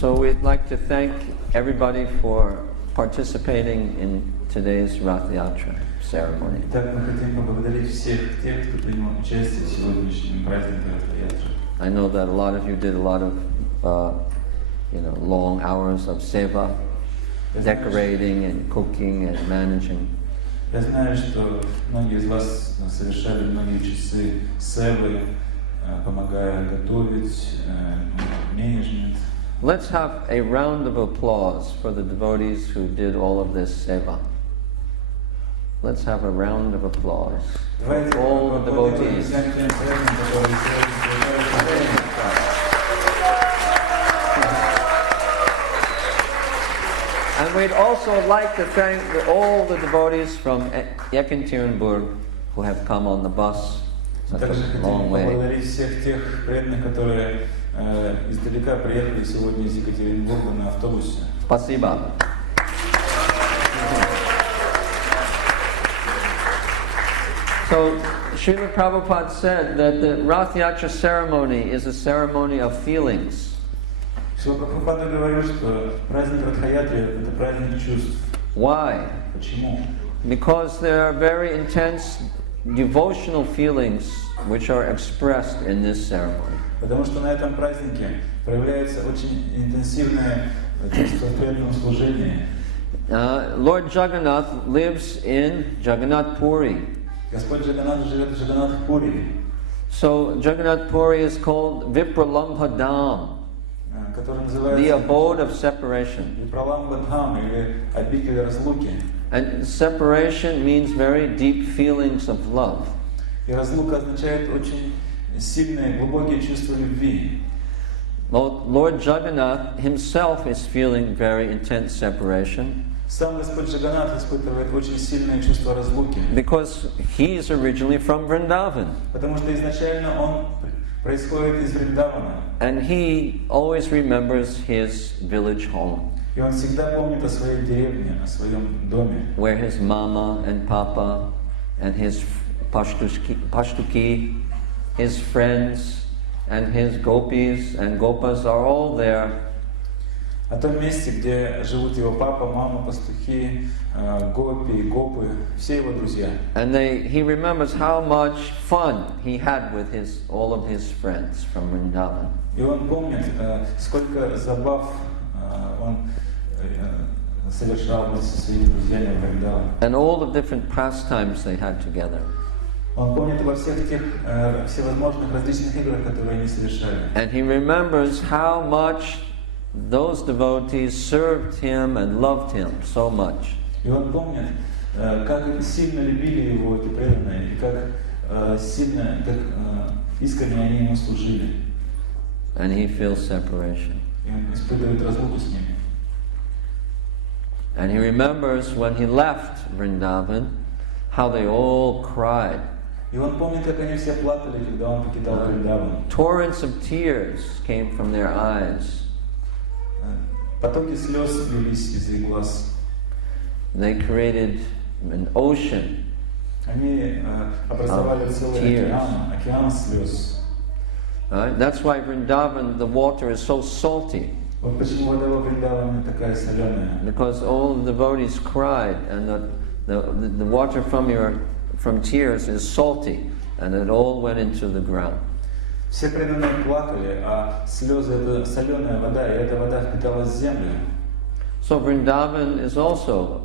So we'd like to thank everybody for participating in today's Rath Yatra ceremony. Так мы хотим поблагодарить всех тех, кто принял участие в сегодняшнем празднике Ратха ятры. I know that a lot of you did a lot of long hours of seva, decorating and cooking and managing. Я знаю, что многие из вас совершали многие часы севы, помогая готовить, менеджмент. Let's have a round of applause for the devotees who did all of this seva. Let's have a round of applause for all the devotees. And we'd also like to thank all the devotees from Yekaterinburg who have come on the bus such a long way. Поблагодарить всех тех преданных, которые издалека приехали сегодня из Екатеринбурга на автобусе. Спасибо. So, Srila Prabhupada said that the Rath Yatra ceremony is a ceremony of feelings. Шрила Прабхупада говорил, что праздник Ратха ятры – это праздник чувств. Why? Почему? Because there are very intense devotional feelings which are expressed in this ceremony. Потому что на этом празднике проявляется очень интенсивное чувство в преданном служении. Lord Jagannath lives in Jagannath Puri. Господь Джаганнатха живет в Джаганнатх-Пури. So Jagannath Puri is called Vipralambha Dham, который the называется abode of separation. Випраламбадхам или обитель разлуки. And separation means very deep feelings of love. И разлука означает очень сильные, глубокие чувства любви. Well, Lord Jagannath himself is feeling very intense separation. Сам Господь Джаганнатх испытывает очень сильное чувство разлуки. Because he is originally from Vrindavan. Потому что изначально он происходит из Вриндавана. And he always remembers his village home. И он всегда помнит о своей деревне, о своем доме. Where his mama and papa and his pashtuki, his friends and his gopis and gopas are all there. О том месте, где живут его папа, мама, пастухи, гопи, гопы, все его друзья. And he remembers how much fun he had with all of his friends from Vrindavan. И он помнит, сколько забав он совершал со своими друзьями в Вриндаване. And all the different pastimes they had together. Он помнит обо всех тех всевозможных различных играх, которые они совершали. And he remembers how much those devotees served him and loved him so much. И он помнит, как сильно любили его эти преданные, и как сильно, как искренне они ему служили. And he feels separation. И он испытывает разлуку с ними. And he remembers when he left Vrindavan, how they all cried. И он помнит, как они все плакали, когда он покидал Вриндаван. Torrents of tears came from their eyes. Потоки слез лились из их глаз. They created an ocean. Они образовали целый океан слез. That's why Vrindavan, the water is so salty. Вот почему вода во Вриндаване такая соленая. Because all the devotees cried, and the water from tears is salty, and it all went into the ground. Все преданные плакали, а слезы — это соленая вода, и эта вода впиталась в землю. So Vrindavan is also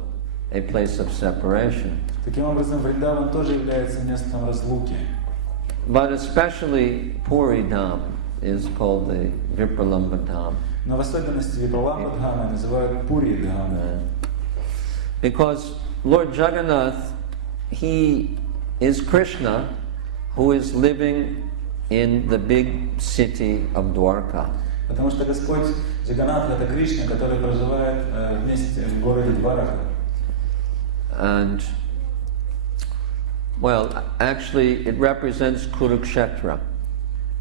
a place of separation. Таким образом, Вриндаван тоже является местом разлуки. But especially Puri Dham is called the Vipralambha Dham. Но в особенности Випраламбадхамы называют Пури Дхамы. Because Lord Jagannath, he is Krishna who is living in the big city of Dwarka. Потому что Господь Джаганнатха — это Кришна, который проживает вместе в городе Двараха. And, well, actually it represents Kurukshetra.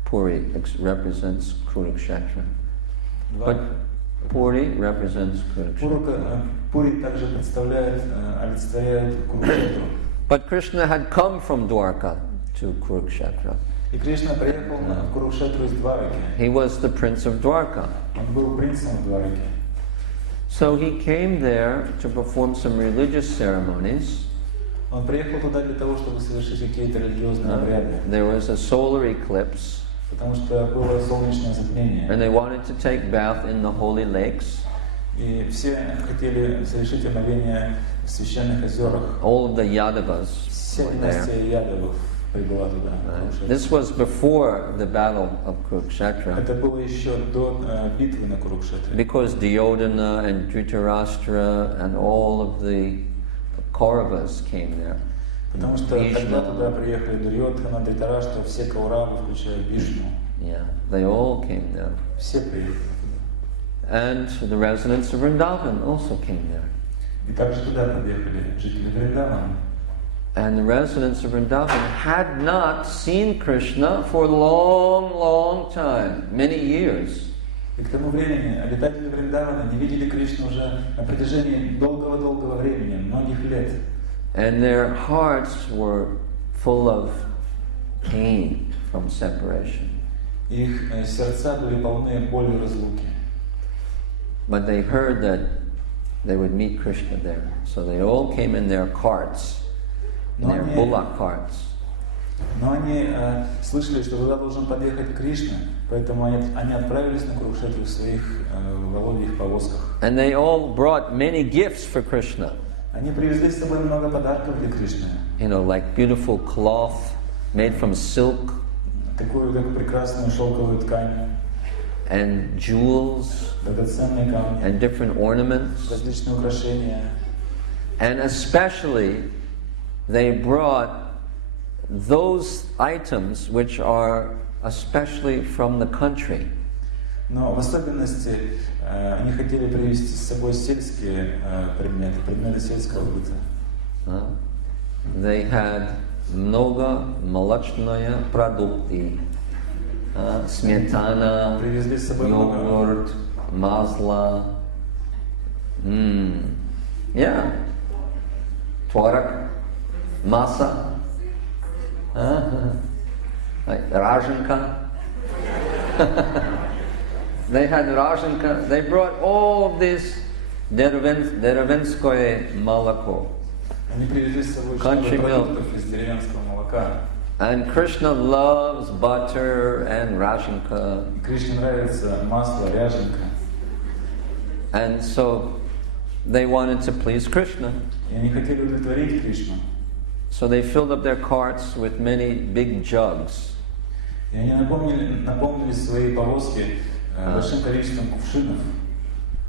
Puri represents Kurukshetra. But Puri represents Kurukshetra. Пури также олицетворяет Курукшетру. But Krishna had come from Dwarka to Kurukshetra. И Кришна приехал в Курукшетру из Двараки. He was the prince of Dwarka. Он был принцем в Двараке. So he came there to perform some religious ceremonies. Он приехал туда для того, чтобы совершить какие-то религиозные обряды. There was a solar eclipse. Потому что было солнечное затмение. And they wanted to take bath in the holy lakes. И все хотели совершить омовение в священных озерах. All of the Yadavas Все were there. династии Ядавов прибыла туда. This was before the battle of Kurukshetra. Это было еще до битвы на Курукшетре. Because Duryodhana and Dhritarashtra and all of the Kauravas came there. Потому что тогда туда приехали Дурьодхана, Дритараштра, все Кауравы, включая Вишну. Yeah, they all came there. Все приехали туда. And the residents of Vrindavan also came there. И также туда подъехали жители Вриндавана. And the residents of Vrindavan had not seen Krishna for a long, long time, many years. И к тому времени обитатели Вриндавана не видели Кришну уже на протяжении долгого-долгого времени, многих лет. And their hearts were full of pain from separation. Их сердца были полны болью разлуки. But they heard that they would meet Krishna there. So they all came in their carts, in their bullock carts. Но они слышали, что туда должен подъехать Кришна, поэтому они отправились на Курукшетру в своих воловьих повозках. And they all brought many gifts for Krishna. Они привезли с собой много подарков для Кришны. You know, like beautiful cloth made from silk. Такую как прекрасную шелковую ткань. And jewels. Драгоценные камни. And different ornaments. Различные украшения. And especially, they brought those items which are especially from the country. Но в особенности они хотели привезти с собой сельские предметы сельского быта. They had много молочные продукты, сметана, йогурт, масло, творог, масса, роженка. They had Rajanka, they brought all of this деревенское молоко. Они привезли с собой Country продуктов из деревенского молока. And Krishna loves butter and Rajanka. Кришне нравится масло, ряженка. And so they wanted to please Krishna. И они хотели удовлетворить Кришну. So they filled up their carts with many big jugs. И они наполнили свои повозки большим количеством кувшинов.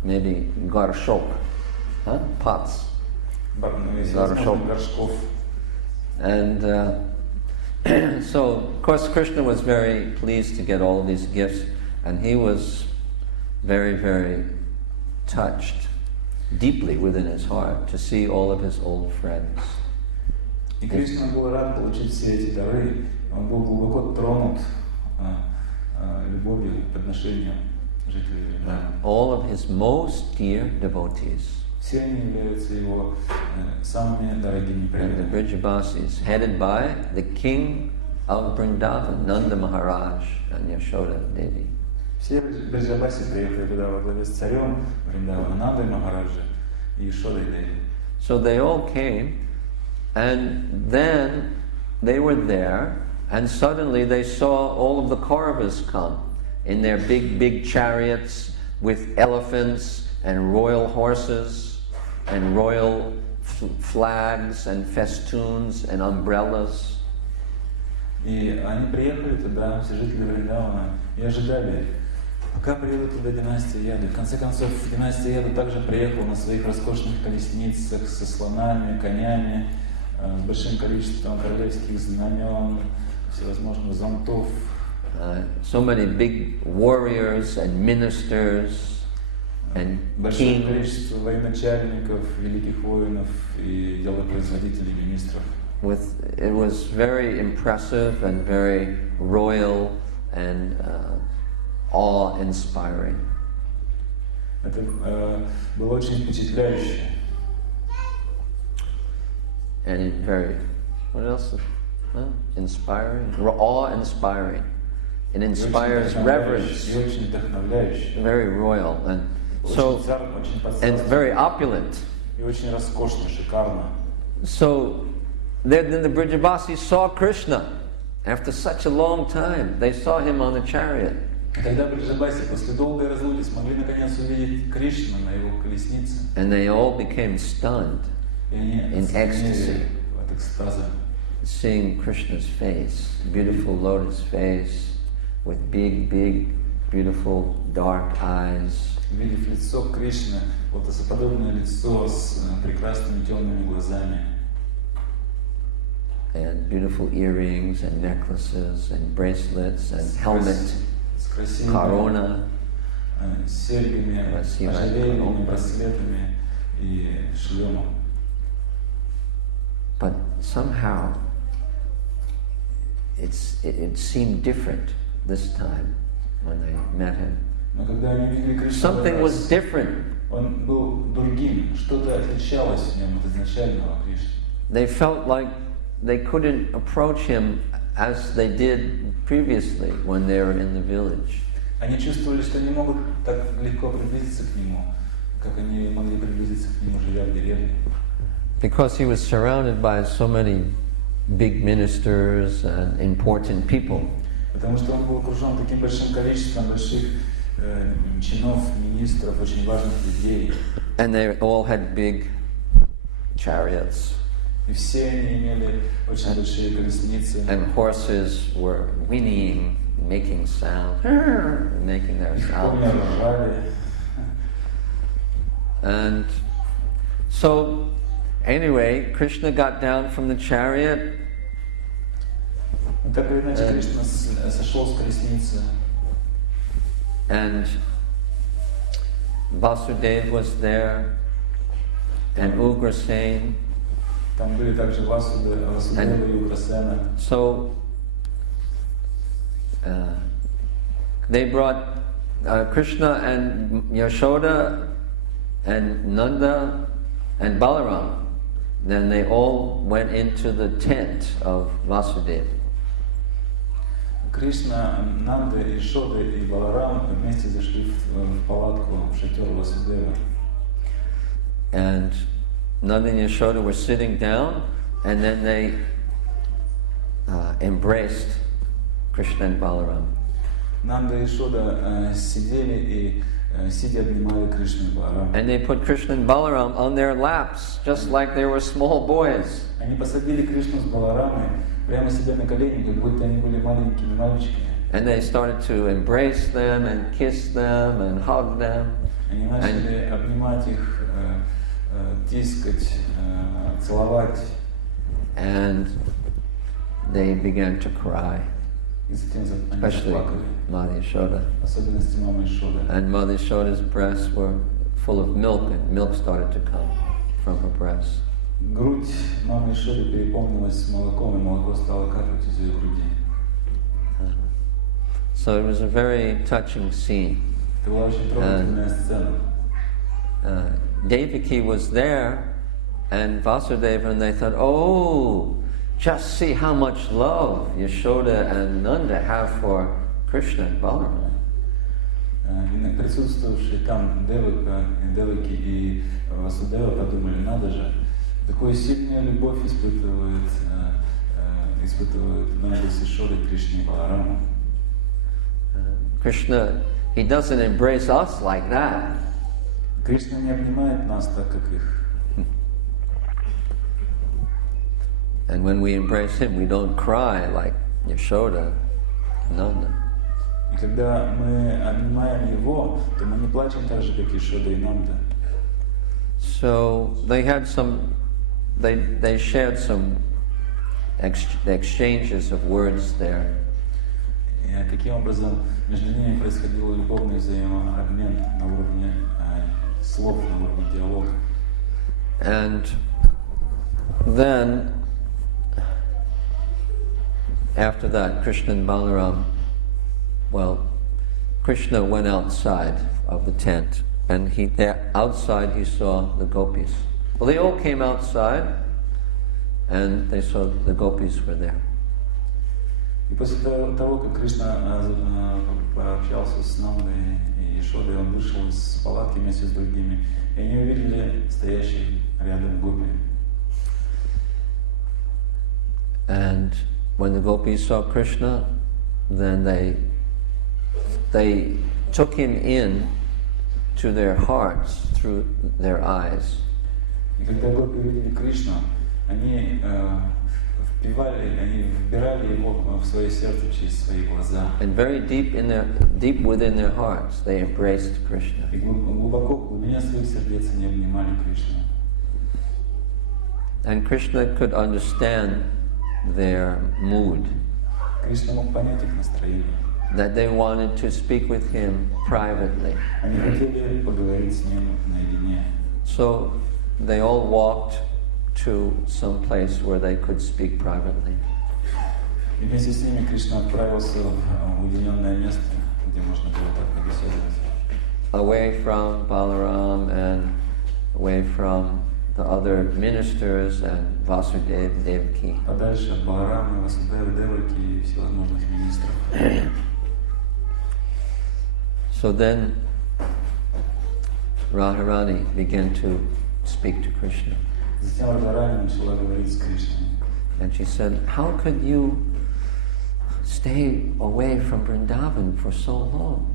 Maybe горшок, pots. Горшков. And so, of course, Krishna was very pleased to get all of these gifts, and he was very, very touched deeply within his heart to see all of his old friends. И Кришна был рад получить все эти дары. Он был глубоко тронут любовью, подношением жителей Вриндавана. All of his most dear devotees. Все они являются его самыми дорогими And the преданными. Brijavasis, headed by the king of Vrindavan, Nanda Maharaj and Yashoda Devi. Все Бриджабаси приехали туда во главе с царем Вриндавана, Нандой Махараджа и Йашодой Деви. So they all came, and then they were there, and suddenly they saw all of the Kauravas come in their big chariots with elephants and royal horses and royal flags and festoons and umbrellas. И они приехали туда, все жители Вриндавана, и ожидали, пока приедут туда династия Яду. В конце концов, династия Яду также приехала на своих роскошных колесницах со слонами, конями, с большим количеством королевских знамен, всевозможных зонтов. So many big warriors and ministers and Большое kings. количество военачальников, великих воинов и делопроизводителей, министров. It was very impressive and very royal and awe-inspiring. Это было очень впечатляюще. And it very, what else? Inspiring, awe-inspiring. It inspires reverence. И очень вдохновляющий. Very royal and so and very opulent. И очень роскошно, шикарно. So then the Brijavasis saw Krishna after such a long time. They saw him on the chariot. Тогда Бриджабаси после долгой разлуки смогли наконец увидеть Кришну на его колеснице. And they all became stunned in ecstasy, от экстаза. seeing Krishna's face, beautiful lotus face, with big, beautiful dark eyes. Увидев лицо Кришны, лотосоподобное лицо с прекрасными темными глазами. And beautiful earrings and necklaces and bracelets and helmet, corona, с серьгами, ожерельями, браслетами и шлемом. But somehow it seemed different this time when they met him. Но когда они видели Кришну, something was different. Он был другим, что-то отличалось в нем от изначального Кришны. They felt like they couldn't approach him as they did previously when they were in the village. Они чувствовали, что не могут так легко приблизиться к нему, как они могли приблизиться к нему, живя в деревне. Because he was surrounded by so many big ministers and important people. Потому что он был окружен таким большим количеством больших чинов, министров, очень важных людей. And they all had big chariots. И все они имели очень большие колесницы. And horses were whinnying, making sound, making their sound. And so, anyway, Krishna got down from the chariot. Так или иначе, Кришна сошел с колесницы. And Vasudeva was there, and Ugrasen. Там были также Васудева и Уграсена. So they brought Krishna and Yashoda and Nanda and Balaram. Then they all went into the tent of Vasudeva. Кришна, Нанда, Йашода и Баларам вместе зашли в палатку, в шатер Васудева. And Nanda and Yashoda were sitting down, and then they embraced Krishna and Balaram. Нанда и Йашода сидели и сидя обнимали Кришну и Баларам. And they put Krishna and Balaram on their laps, just like they were small boys. Они посадили Кришну с Баларамой прямо себе на колени, как будто они были маленькими мальчиками. And they started to embrace them and kiss them and hug them. Они начали обнимать их, тискать, целовать. And they began to cry, И затем они especially заплакали. Mother Yashoda. В особенности мама Йашода. And Mother Yashoda's breasts were full of milk, and milk started to come from her breasts. Грудь мамы Йашоды переполнилась молоком, и молоко стало капать из ее груди. So it was a very touching scene. Это была очень трогательная сцена. Devaki was there, and Vasudeva, and they thought, oh, just see how much love Yashoda and Nanda have for Krishna and Balaram. И присутствовавшие там Деваки и Васудева подумали, надо же, такую сильную любовь испытывают Нанда с Йашодой, Кришне и Балараму. Krishna, he doesn't embrace us like that. Кришна не обнимает нас так, как их. And when we embrace him, we don't cry like Yashoda, Nanda. И когда мы обнимаем его, то мы не плачем так же, как Йашода и Нанда. So they had they shared some exchanges of words there. И таким образом между ними происходил любовный взаимообмен на уровне слов, на уровне диалога. And then, after that, Krishna and Balaram, Krishna went outside of the tent, and outside he saw the gopis. Well, they all came outside, and they saw the gopis were there. И после того, как Кришна пообщался с Нандой и Ешодой, он вышел из палатки вместе с другими, и они увидели стоящих рядом гопи. And when the gopis saw Krishna, then they took him in to their hearts through their eyes. И когда гопи увидели Кришну, они вбирали его в свое сердце через свои глаза. And very deep within their hearts, they embraced Krishna. И глубоко в глубине своих сердец они обнимали Кришну. And Krishna could understand their mood. Кришна мог понять их настроение. That they wanted to speak with him privately. Они хотели поговорить с ним наедине. So they all walked to some place where they could speak privately. И вместе с ними Кришна отправился в уединенное место, где можно было так побеседовать. Away from Balaram and away from the other ministers and Vasudeva Devaki. Подальше от Баларама, Васудевы, Деваки и всевозможных министров. So then Radharani began to speak to Krishna. Затем Радхарани начала говорить с Кришной. And she said, how could you stay away from Vrindavan for so long?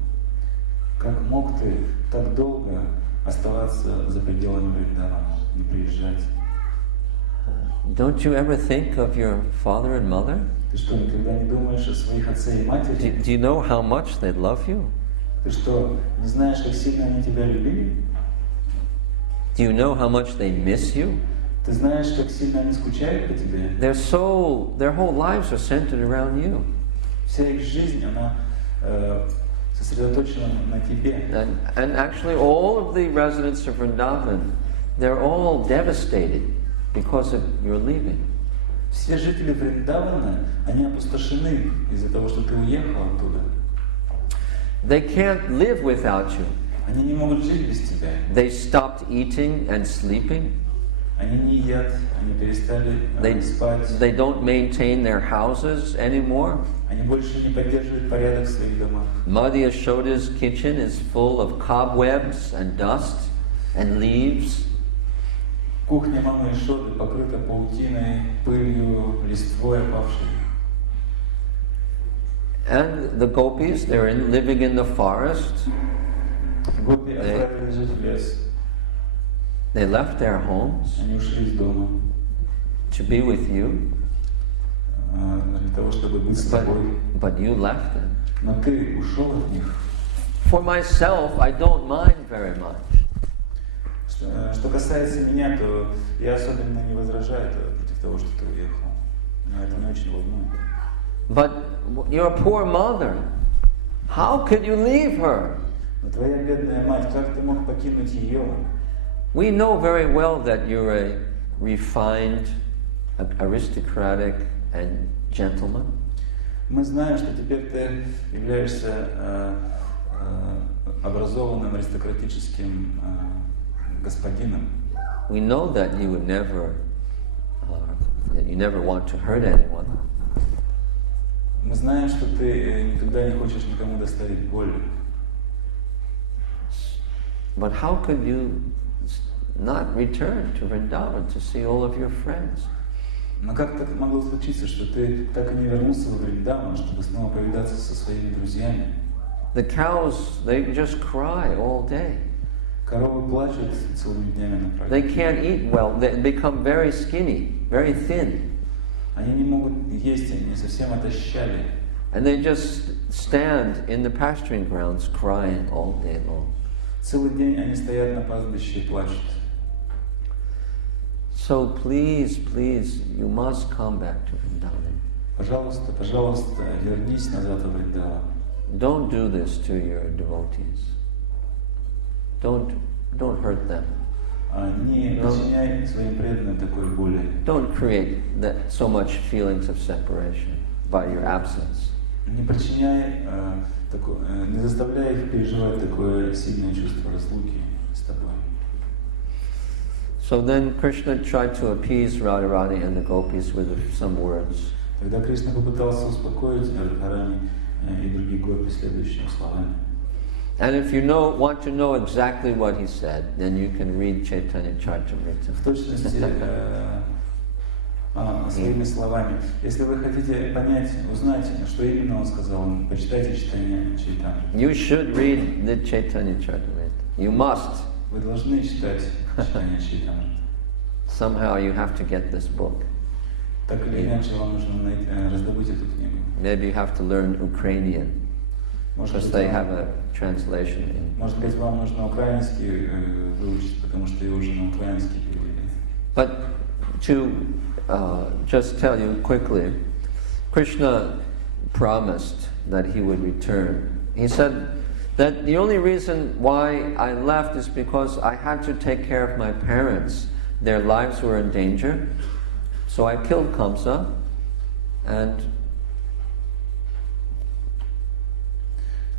Как мог ты так долго оставаться за пределами Вриндавана, не приезжать? Don't you ever think of your father and mother? Ты что, никогда не думаешь о своих отце и матери? Do you know how much they love you? Ты что, не знаешь, как сильно они тебя любили? Do you know how much they miss you? Ты знаешь, как сильно они скучают по тебе? Their whole lives are centered around you. Вся их жизнь, она сосредоточена на тебе. And actually all of the residents of Vrindavan, they're all devastated because of your leaving. Все жители Вриндавана, они опустошены из-за того, что ты уехал оттуда. They can't live without you. Они не могут жить без тебя. They stopped eating and sleeping. Они не едят, они перестали спать. They don't maintain their houses anymore. Они больше не поддерживают порядок в своих домах. Mother Yashoda's kitchen is full of cobwebs and dust and leaves. Кухня мамы Ишоды покрыта паутиной, пылью, листвой опавшей. And the gopis, they're living in the forest. Гопи отправились жить в лес. They left their homes Они ушли из дома to be with you, для того, чтобы быть с тобой. but you left them. Но ты ушел от них. For myself, I don't mind very much. Что касается меня, то я особенно не возражаю против того, что ты уехал. Меня это не очень волнует. But your poor mother, how could you leave her? Но твоя бедная мать, как ты мог покинуть ее? We know very well that you're a refined, aristocratic, and gentleman. Мы знаем, что теперь ты являешься образованным аристократическим господином. We know that you would never want to hurt anyone. Мы знаем, что ты никогда не хочешь никому доставить боль. But how could you not return to Vrindavan to see all of your friends? Но как так могло случиться, что ты так и не вернулся в Вриндаван, чтобы снова повидаться со своими друзьями? The cows, they just cry all day. Коровы плачут целыми днями напролет. They can't eat well. They become very skinny, very thin. Они не могут есть, они совсем отощали. And they just stand in the pasturing grounds crying all day long. Целый день они стоят на пастбище и плачут. So please, you must come back to Vrindavan. Пожалуйста, пожалуйста, вернись назад в Вриндаван. Don't do this to your devotees. Don't hurt them. Не причиняй своим преданным такой боли. Don't create so much feelings of separation by your absence. Не причиняй, не заставляй их переживать такое сильное чувство разлуки с тобой. So then Krishna tried to appease Radharani and the gopis with some words. Когда Кришна попытался успокоить Радхарани и других гопи следующими словами. And if you want to know exactly what he said, then you can read Chaitanya Charitamrita. В точности своими словами. Если вы хотите понять, узнать, что именно он сказал, почитайте читание Чайтаньи. You should read the Chaitanya Charitamrita. You must. Вы должны читать читание Чайтаньи. Somehow you have to get this book. Так или иначе вам нужно раздобыть эту книгу. Maybe you have to learn Ukrainian, because they have a translation in. Может быть, вам нужно украинский выучить, потому что его уже на украинский перевели. But to just tell you quickly, Krishna promised that he would return. He said that the only reason why I left is because I had to take care of my parents. Their lives were in danger. So I killed Kamsa, and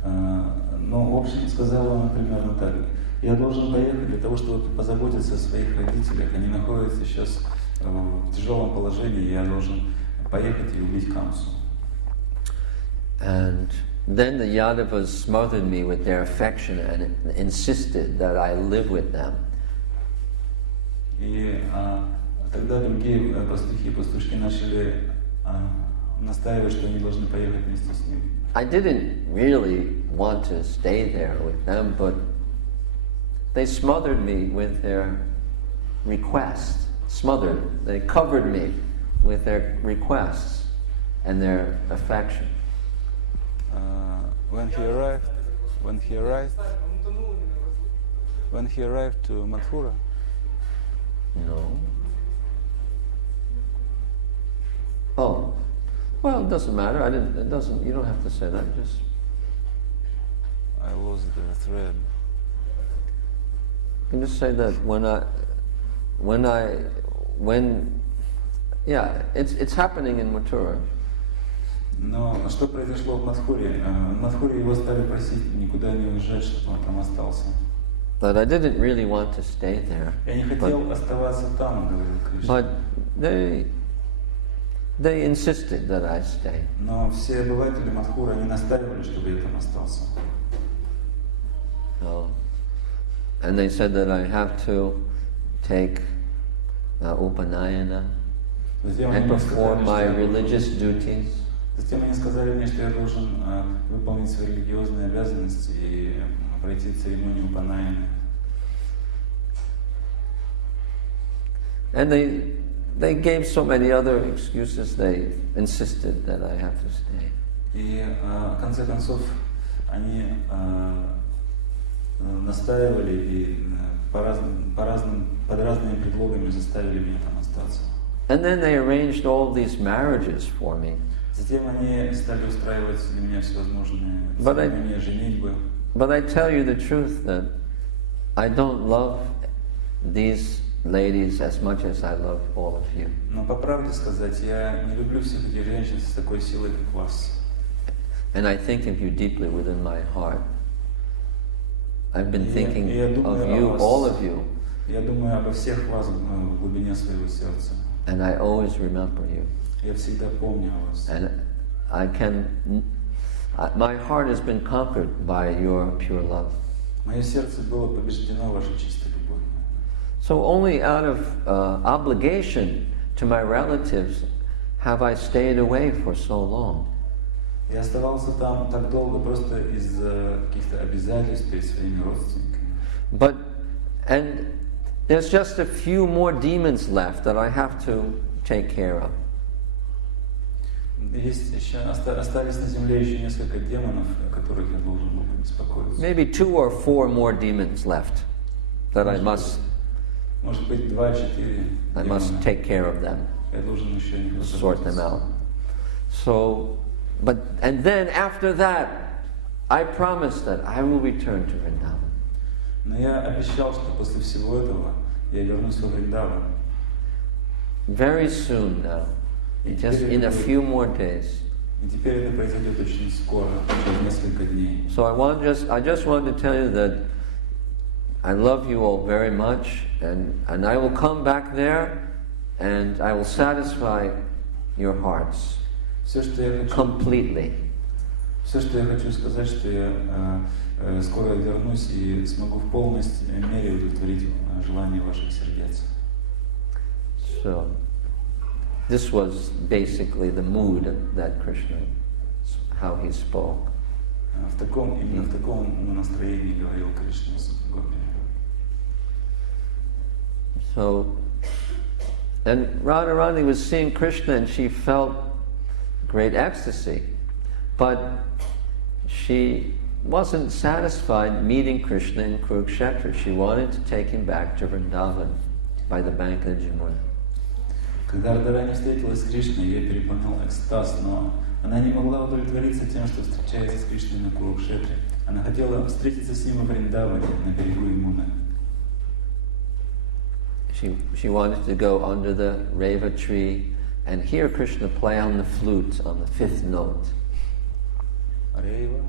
но в общем сказал он примерно так: я должен поехать для того, чтобы позаботиться о своих родителях. Они находятся сейчас в тяжелом положении, и я должен поехать и убить Камсу. And then the Yadavas smothered me with their affection and insisted that I live with them. И тогда другие пастухи и пастушки начали настаивать, что они должны поехать вместе с ним. I didn't really want to stay there with them, but they smothered me with their requests. They covered me with their requests and their affection. When he arrived to Mathura. No. Oh, well, it doesn't matter. You don't have to say that. Just. I lost the thread. You can just say that it's happening in Mathura. Но что произошло в Мадхуре? В Мадхуре его стали просить никуда не уезжать, чтобы он там остался. But I didn't really want to stay there. Я не хотел оставаться там, говорил Кришна. But they insisted that I stay. Но все обыватели Мадхура, они настаивали, чтобы я там остался. So, and they said that I have to take upanayana and perform my religious duties. Затем они сказали мне, что я должен выполнить свои религиозные обязанности и пройти церемонию упанаяны. And they gave so many other excuses. They insisted that I have to stay. И в конце концов они настаивали и под разными предлогами заставили меня там остаться. And then they arranged all these marriages for me. Затем они стали устраивать для меня всевозможные церемонии женитьбы. But I tell you the truth that I don't love these ladies as much as I love all of you. Но по правде сказать, я не люблю всех этих женщин с такой силой, как вас. And I think of you deeply within my heart. I've been thinking of you, all of you. Я думаю обо всех вас в глубине своего сердца. And I always remember you. Я всегда помню о вас. And my heart has been conquered by your pure love. Мое сердце было побеждено вашей чистой любовью. So only out of obligation to my relatives have I stayed away for so long. Я оставался там так долго просто из-за каких-то обязательств перед своими родственниками. And there's just a few more demons left that I have to take care of. Есть еще, остались на земле еще несколько демонов, о которых я должен был беспокоиться. Maybe 2 or 4 more demons left that I must. Может быть, 2-4 I must take care of them. Я должен еще не sort them out. So, and then after that, I promise that I will return to Vrindavan. Но я обещал, что после всего этого я вернусь во Вриндаван. Very soon now, just in a few more days. И теперь это произойдет очень скоро, через несколько дней. So I just want to tell you that I love you all very much, and I will come back there, and I will satisfy your hearts. Все, что я хочу, completely. все, что я хочу сказать, что я скоро вернусь и смогу в полной мере удовлетворить желания ваших сердец. So, this was basically the mood that Krishna, how he spoke. Именно в таком настроении говорил Кришна с гопи. So, and Radharani was seeing Krishna and she felt great ecstasy, but she wasn't satisfied meeting Krishna in Kurukshetra. She wanted to take him back to Vrindavan by the bank of the Jamuna. Когда Радharani встретилась с Кришной, ее переполнял экстаз, но она не могла удовлетвориться тем, что встречается с Кришной на Курукшетре. Она хотела встретиться с ним в Вриндаване, на берегу Ямуны. She wanted to go under the Reva tree and hear Krishna play on the flute on the fifth note. Рейва?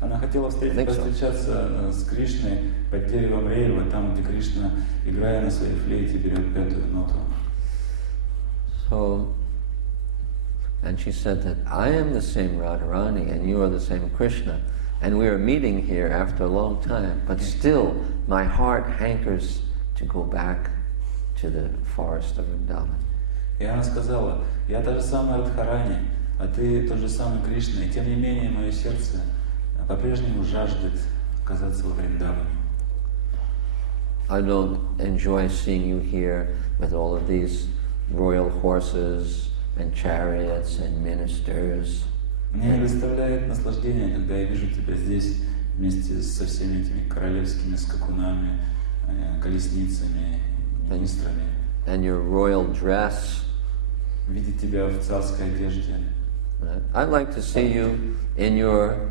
Она хотела встречаться с Кришной под деревом Рейва, там, где Кришна, играя на своей флейте, берет пятую ноту. So, and she said that I am the same Radharani and you are the same Krishna, and we are meeting here after a long time, but still my heart hankers to go back to the forest of Vrindavan. И она сказала, я та же самая Радхарани, а ты тот же самый Кришна, и тем не менее мое сердце по-прежнему жаждет оказаться во Вриндаване. I don't enjoy seeing you here with all of these royal horses and chariots and ministers. Мне не доставляет наслаждения, когда я вижу тебя здесь вместе со всеми этими королевскими скакунами, колесницами, министрами. And your royal dress. Видеть тебя в царской одежде. I'd like to see you in your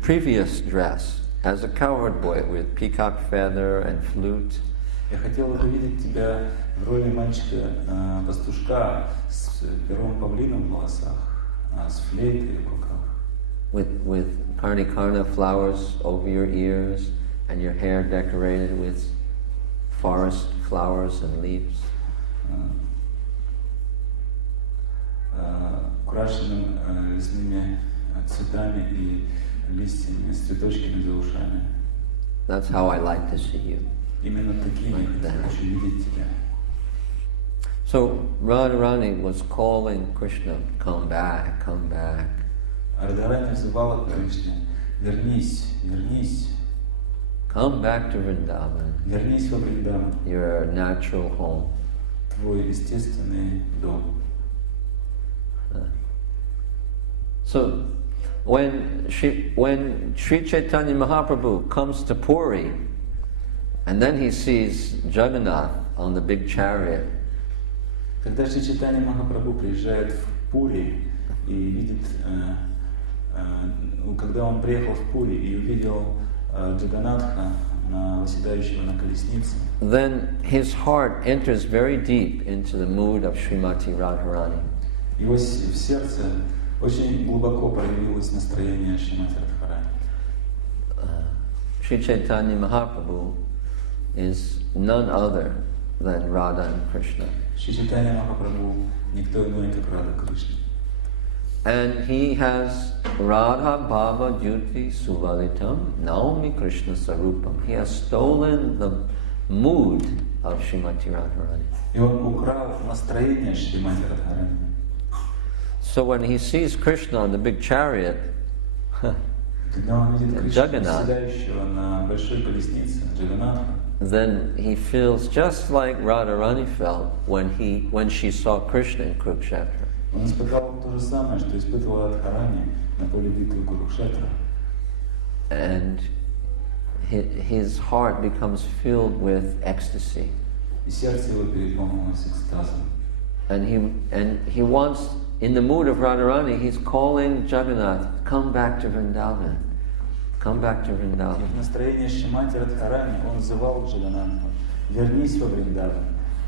previous dress as a cowherd boy with peacock feather and flute. Я хотел бы видеть тебя в роли мальчика-пастушка с пером павлина в волосах, с флейтой в руках. With karnikarna flowers over your ears and your hair decorated with forest flowers and leaves. Украшенным лесными цветами и листьями с цветочками за ушами. That's how I like to see you. Именно такими я хочу видеть тебя. So Radharani was calling Krishna, come back, come back. Радхарани взывала к Кришне, вернись, вернись. Come back to Vrindavan. Вернись во Вриндаван. Your natural home. Твой естественный дом. So, when Sri Chaitanya Mahaprabhu comes to Puri, and then he sees Jagannath on the big chariot. Когда Шри Чайтанья Махапрабху приезжает в Пури и видит, когда он приехал в Пури и увидел Джаганнатха, восседающего на колеснице, then his heart enters very deep into the mood of Srimati Radharani. Его в сердце очень глубоко проявилось настроение Шримати Радхарани. Sri Chaitanya Mahaprabhu is none other than Radha and Krishna. Шри Чайтанья Махапрабху никто иной, как Рада Кришна. And he has Radha Bhava Jyoti Suvalitam Naomi Krishna Sarupam. He has stolen the mood of Srimati Radharani. И он украл настроение Шримати Радхарани. So when he sees Krishna on the big chariot, Jagannath, then he feels just like Radharani felt when she saw Krishna in Kurukshetra. Он испытал то же самое, что испытывала Радхарани на поле битвы Курукшетра. And his heart becomes filled with ecstasy. И сердце его переполнилось экстазом. And he wants, in the mood of Radharani, he's calling Jagannath, come back to Vrindavan. Come back to Vrindavan. И в настроении Шримати Радхарани он взывал Джаганнатху: вернись во Вриндаван,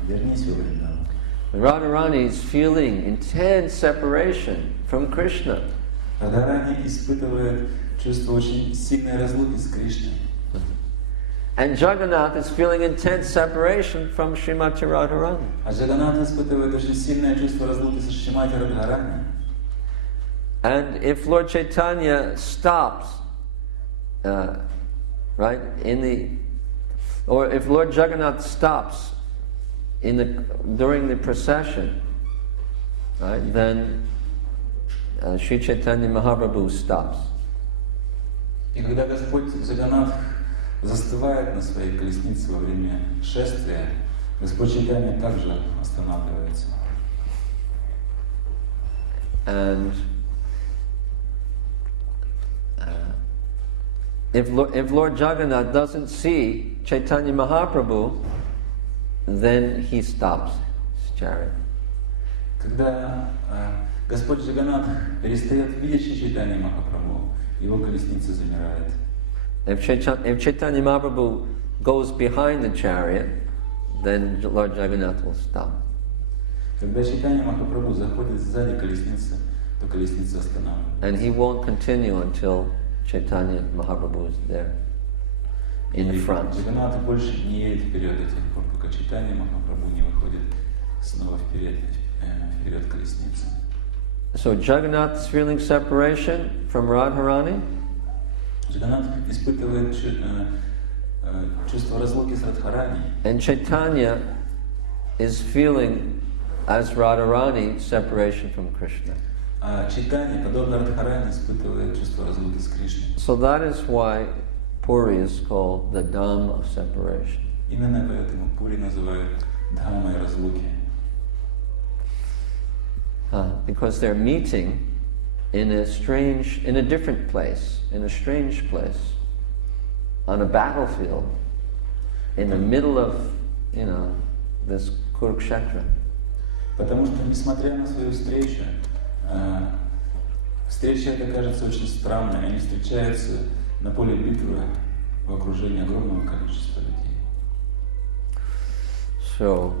вернись во Вриндаван. Radharani is feeling intense separation from Krishna. Радхарани испытывает чувство очень сильной разлуки с Кришной. And Jagannath is feeling intense separation from Srimati Radharani. А Джаганнатха испытывает очень сильное чувство разлуки со Шримати Радхарани. And if Lord Chaitanya stops, right, or if Lord Jagannath stops during the procession, right, then Sri Chaitanya Mahaprabhu stops. И когда Господь Джаганнатх застывает на своей колеснице во время шествия, Господь Чайтанья также останавливается. And if Lord Jagannath doesn't see Chaitanya Mahaprabhu, then he stops his chariot. Когда Господь Джаганнатх перестает видеть Чайтанья Махапрабху, его колесница замирает. If Chaitanya Mahaprabhu goes behind the chariot, then Lord Jagannath will stop. Когда Чайтанья Махапрабху заходит сзади колесницы, то колесница останавливается. And he won't continue until Chaitanya Mahaprabhu is there in front. Джаганнатх больше не едет вперед до тех пор, пока Чайтанья Махапрабху не выходит снова вперед колесницы. So Jagannath is feeling separation from Radharani. Джаганнатх испытывает чувство разлуки с Радхарани. And Chaitanya is feeling, as Radharani, separation from Krishna. А Чайтанья, подобно Радхарани, испытывает чувство разлуки с Кришной. So that is why Puri is called the Dham of separation. Именно поэтому Пури называют Дхаммой разлуки. Because they're meeting in a different place, in a strange place, on a battlefield, in the middle of, this Kurukshetra. Потому что, несмотря на свою встречу, встреча эта кажется очень странной. Они встречаются на поле битвы в окружении огромного количества людей. So,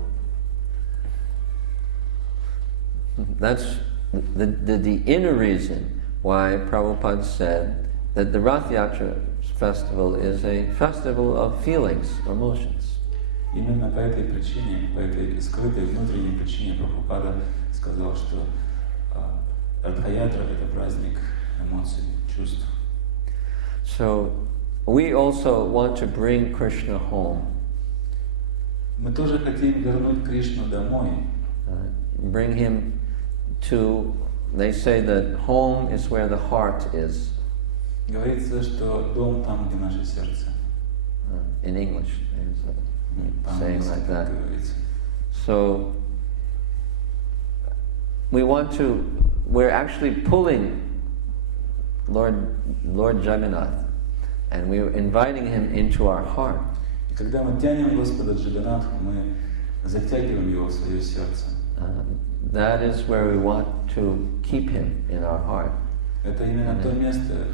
that's the inner reason why Prabhupada said that the Rath Yatra festival is a festival of feelings, emotions. Именно по этой причине, по этой скрытой внутренней причине Прабхупада сказал, что Ратха-ятра — это праздник эмоций, чувств. So, we also want to bring Krishna home. Мы тоже хотим вернуть Кришну домой. Bring him to, they say that home is where the heart is. Говорится, что дом там, где наше сердце. In English, there's a saying like that. Говорится. So, we're actually pulling Lord Jagannath, and we're inviting him into our heart. И когда мы тянем Господа Джаганнатху, мы затягиваем его в свое сердце. That is where we want to keep him in our heart. Это именно то место,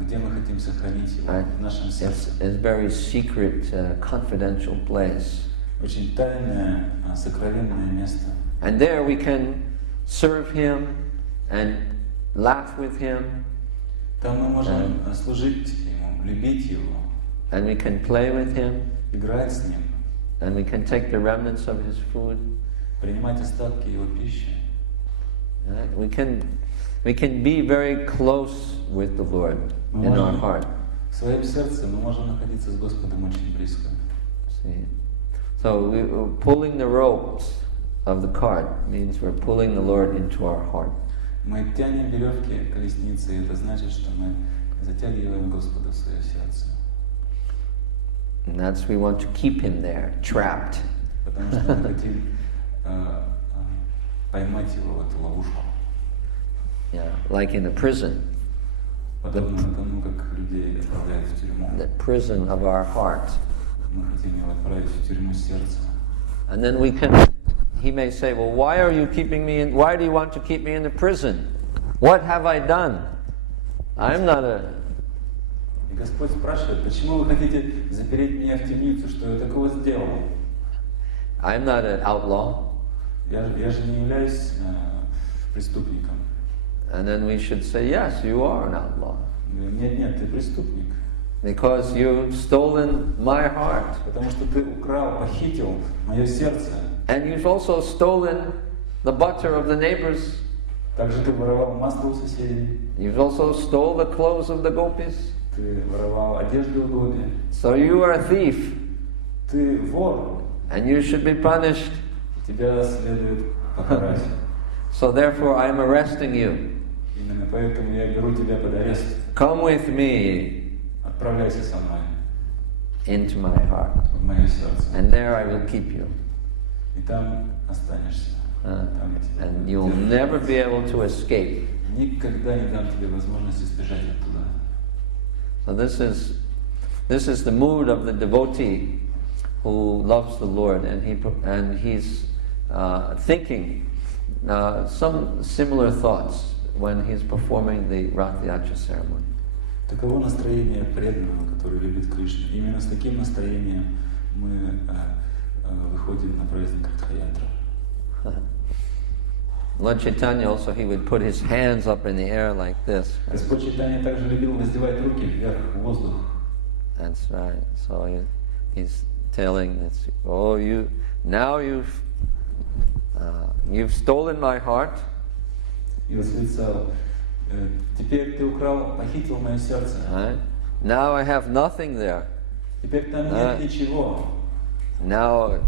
где мы хотим сохранить его в нашем сердце. It's a very secret, confidential place. Очень тайное, сокровенное место. And there we can serve him and laugh with him. Там мы можем служить ему, любить его. And we can play with him. Играть с ним. And we can take the remnants of his food. Принимать остатки его пищи. We can be very close with the Lord in our heart. В своем сердце мы можем находиться с Господом очень близко. See? So pulling the ropes of the cart means we're pulling the Lord into our heart. Мы тянем веревки колесницы, и это значит, что мы затягиваем Господа в свое сердце. And that's we want to keep him there, trapped. Потому что мы хотим поймать его в эту ловушку. Yeah, like in a prison. Подобно тому, как людей отправляют в тюрьму. The prison of our heart. Мы хотим его отправить в тюрьму сердца. And then he may say, well, why do you want to keep me in the prison? What have I done? I'm not a... И Господь спрашивает, почему вы хотите запереть меня в темницу, что я такого сделал? I'm not an outlaw. Я же не являюсь преступником. And then we should say, yes, you are an outlaw. Нет, ты преступник. Because you've stolen my heart. Потому что ты украл, похитил мое сердце. And you've also stolen the butter of the neighbors. Также ты воровал масло у соседей. You've also stole the clothes of the gopis. Ты воровал одежду у гопи. So you are a thief. Ты вор. And you should be punished. Тебя следует покарать. So therefore I am arresting you. Именно поэтому я беру тебя под арест. Come with me. Отправляйся со мной. Into my heart. В мое сердце. And there I will keep you. И там останешься. And you'll never be able to escape. Никогда не дам тебе возможности сбежать оттуда. So this is the mood of the devotee who loves the Lord, and he's thinking some similar thoughts when he's performing the Ratha Yatra ceremony. Таково настроение преданного, который любит Кришну. Именно с таким настроением мы выходим на праздник Ратха ятра. Lord Chaitanya also, he would put his hands up in the air like this. Господь Чайтанья также любил воздевать руки вверх в воздух. That's right. So he's telling us, oh, you've stolen my heart. И восклицал: теперь ты украл, похитил мое сердце. Now I have nothing there. Теперь там нет ничего. Now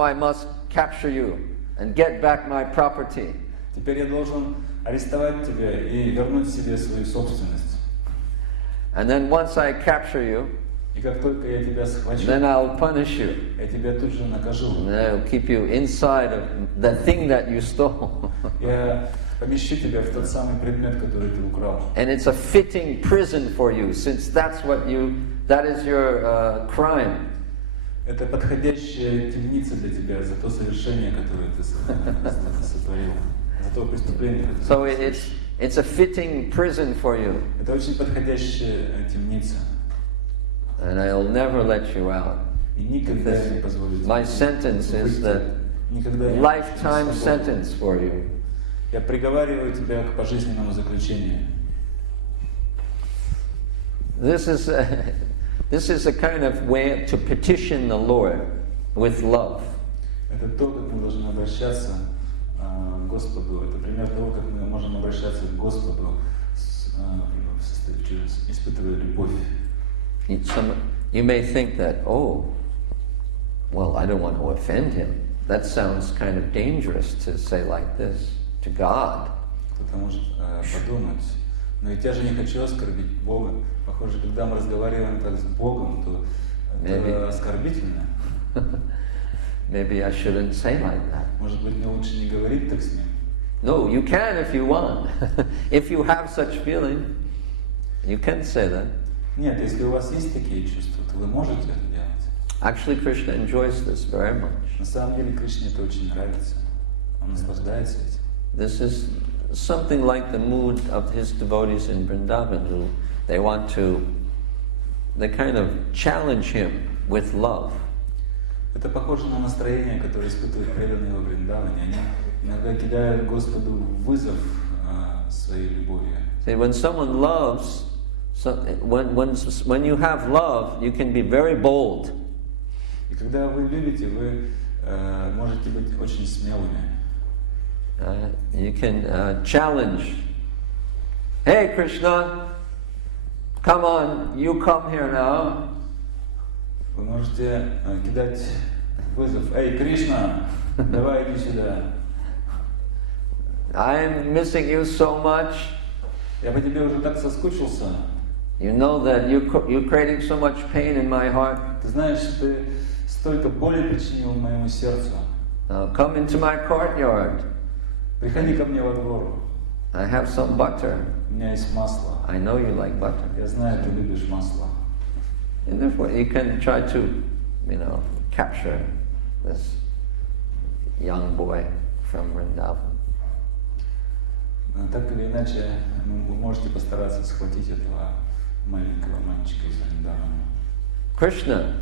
I must capture you and get back my property. Теперь я должен арестовать тебя и вернуть себе свою собственность. And then once I capture you, и как только я тебя схвачу, then I'll punish you. Я тебя тут же накажу. And I'll keep you inside of the thing that you stole. Я помещу тебя в тот самый предмет, который ты украл. And it's a fitting prison for you, since that is your crime. Это подходящая темница для тебя за то совершение, которое ты сотворил, за то преступление, которое So it's a fitting prison for you. Это очень подходящая темница. And I'll never let you out. И никогда не позволю тебе. My sentence is that lifetime sentence for you. Я приговариваю тебя к пожизненному заключению. This is a kind of way to petition the Lord with love. Это то, как мы должны обращаться к Господу. Это пример того, как мы можем обращаться к Господу, испытывая любовь. You may think that, oh, well, I don't want to offend him. That sounds kind of dangerous to say like this to God. Кто-то может подумать, но ведь я же не хочу оскорбить Бога. Похоже, когда мы разговариваем так с Богом, то это оскорбительно. Maybe I shouldn't say like that. Может быть, мне лучше не говорить так с ним? No, you can if you want. If you have such feeling, you can say that. Нет, если у вас есть такие чувства, то вы можете это делать. Actually, Krishna enjoys this very much. На самом деле, Кришне это очень нравится. Он наслаждается этим. This is something like the mood of his devotees in Vrindavan, who they kind of challenge him with love. Это похоже на настроение, которое испытывают преданные во Вриндаване. Они иногда кидают Господу вызов своей любовью. See, when someone loves, when you have love, you can be very bold. И когда вы любите, вы можете быть очень смелыми. You can challenge. Hey, Krishna, come on, you come here now. Вы можете кидать вызов. Эй, Кришна, давай иди сюда. I'm missing you so much. Я по тебе уже так соскучился. You know that you're creating so much pain in my heart. Ты знаешь, ты столько боли причинил моему сердцу. Come into my courtyard. Приходи ко мне во двор. I have some butter. У меня есть масло. I know you like butter. Я знаю, ты любишь масло. And therefore, you can try to, capture this young boy from Vrindavan. Так или иначе, вы можете постараться схватить этого маленького мальчика из Вриндавана. Krishna,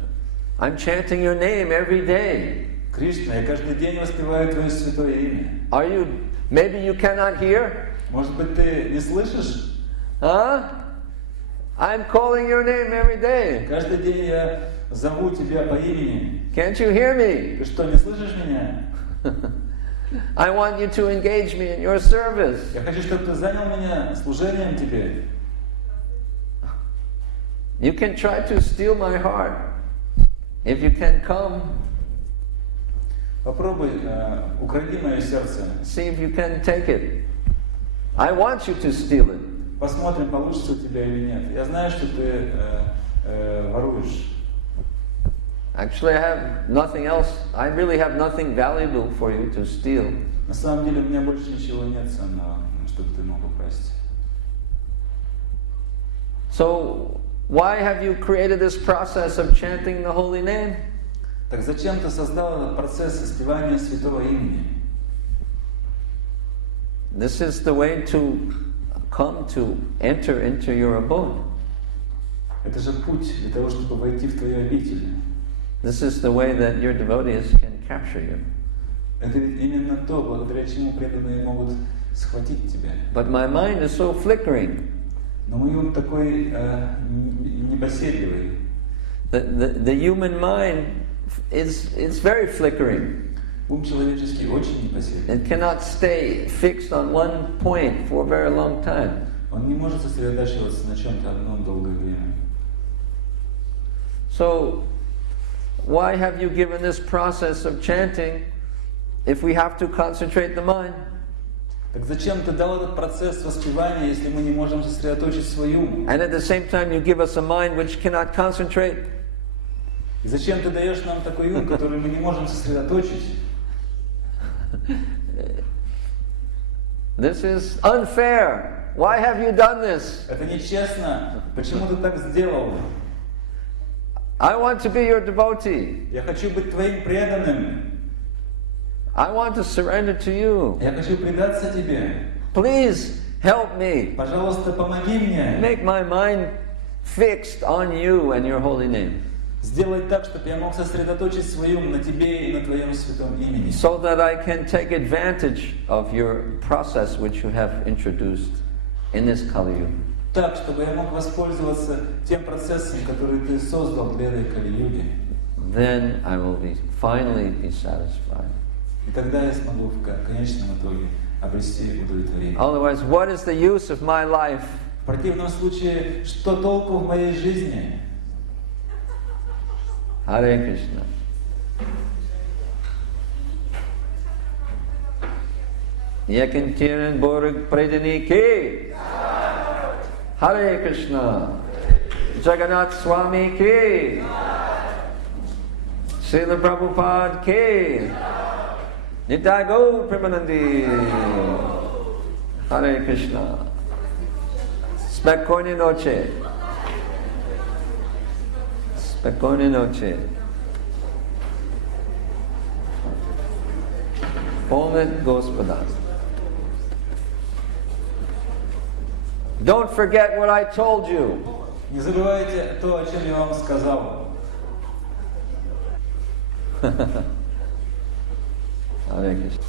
I'm chanting your name every day. Кришна, я каждый день воспеваю твое святое имя. Maybe you cannot hear? Может быть, ты не слышишь? Huh? I'm calling your name every day. Каждый день я зову тебя по имени. Can't you hear me? Ты что, не слышишь меня? I want you to engage me in your service. Я хочу, чтобы ты занял меня служением тебе. You can try to steal my heart. If you can come, Попробуй, укради мое сердце. see if you can take it. I want you to steal it. Посмотрим, получится у тебя или нет. Я знаю, что ты воруешь. Actually, I have nothing else. I really have nothing valuable for you to steal. На самом деле у меня больше ничего нет ценного, чтобы ты мог украсть. So, why have you created this process of chanting the holy name? Так зачем ты создал этот процесс воспевания святого имени? This is the way to come to enter into your abode. Это же путь для того, чтобы войти в твою обитель. This is the way that your devotees can capture you. Это ведь именно то, благодаря чему преданные могут схватить тебя. But my mind is so flickering. Но мой ум такой непоседливый. The human mind is very flickering. Ум человеческий очень непоседливый. It cannot stay fixed on one point for a very long time. Он не может сосредотачиваться на чем-то одном долгое время. So, why have you given this process of chanting if we have to concentrate the mind? Так зачем ты дал этот процесс воспевания, если мы не можем сосредоточить свой ум? And at the same time you give us a mind which cannot concentrate? И зачем ты даешь нам такой ум, который мы не можем сосредоточить? This is unfair. Why have you done this? Это нечестно. Почему ты так сделал? I want to be your devotee. Я хочу быть твоим преданным. I want to surrender to you. Я хочу предаться тебе. Please help me. Пожалуйста, помоги мне. Make my mind fixed on you and your holy name. Сделай так, чтобы я мог сосредоточить свой ум на тебе и на твоем святом имени. So that I can take advantage of your process which you have introduced in this Kali Yuga. Так, чтобы я мог воспользоваться тем процессом, который ты создал для этой Кали-юги. Then I will finally be satisfied. И тогда я смогу в конечном итоге обрести удовлетворение. Otherwise, what is the use of my life? В противном случае, что толку в моей жизни? Hare Krishna. Yakintiran Borg Pradini Ki. Hare Krishna. Jagannath Swami Ki. Srila Prabhupada Ki. Nitai Gaur Premanandi. Hare Krishna. Spokojnej noche. Spokojnej noche. Помнить Господа. Don't forget what I told you. Не забывайте то, о чем я вам сказал. Hare Krishna.